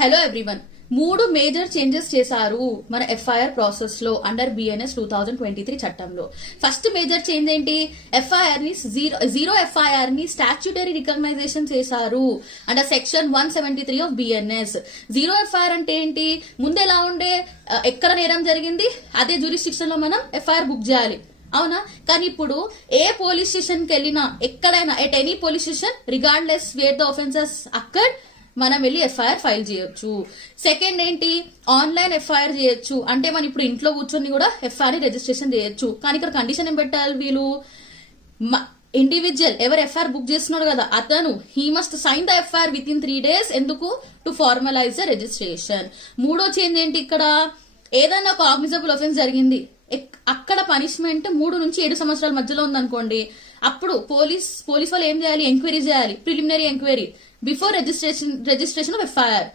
Hello everyone. 3 major changes చేశారు మన FIR process లో అండర్ బిఎన్ఎస్ 2023 చట్టంలో. ఫస్ట్ మేజర్ చేంజ్ ఏంటి? ఎఫ్ఐఆర్ ని జీరో ఎఫ్ఐఆర్ ని స్టాచ్యుటరీ రికగ్నైజేషన్ చేశారు under section 173 of BNS. Zero FIR అంటే ఏంటి? ముందు ఎలా ఉండే, ఎక్కడ నేరం జరిగింది అదే జ్యూరిస్డిక్షన్ లో మనం ఎఫ్ఐఆర్ బుక్ చేయాలి, అవునా? కానీ ఇప్పుడు ఏ పోలీస్ స్టేషన్ కి వెళ్ళినా, ఎక్కడైనా, at any police station regardless where the offences అక్కడ్, మనం వెళ్ళి ఎఫ్ఐఆర్ ఫైల్ చేయొచ్చు. సెకండ్ ఏంటి? ఆన్లైన్ ఎఫ్ఐఆర్ చేయొచ్చు. అంటే మనం ఇప్పుడు ఇంట్లో కూర్చొని కూడా ఎఫ్ఐఆర్ రిజిస్ట్రేషన్ చేయొచ్చు. కానీ ఇక్కడ కండిషన్ ఏం పెట్టాలి వీళ్ళు? ఇండివిజువల్ ఎవరు ఎఫ్ఐఆర్ బుక్ చేస్తున్నాడు కదా అతను he must sign the FIR with in 3 days. ఎందుకు? To formalize the registration. మూడో చేంజ్ ఏంటి? ఇక్కడ ఏదైనా కాగ్నిజబుల్ ఆఫెన్స్ జరిగింది, అక్కడ పనిష్మెంట్ 3 నుంచి 7 సంవత్సరాల మధ్యలో ఉందనుకోండి, అప్పుడు పోలీస్ వాళ్ళు ఏం చేయాలి? ఎంక్వైరీ చేయాలి, preliminary enquiry before registration of FIR.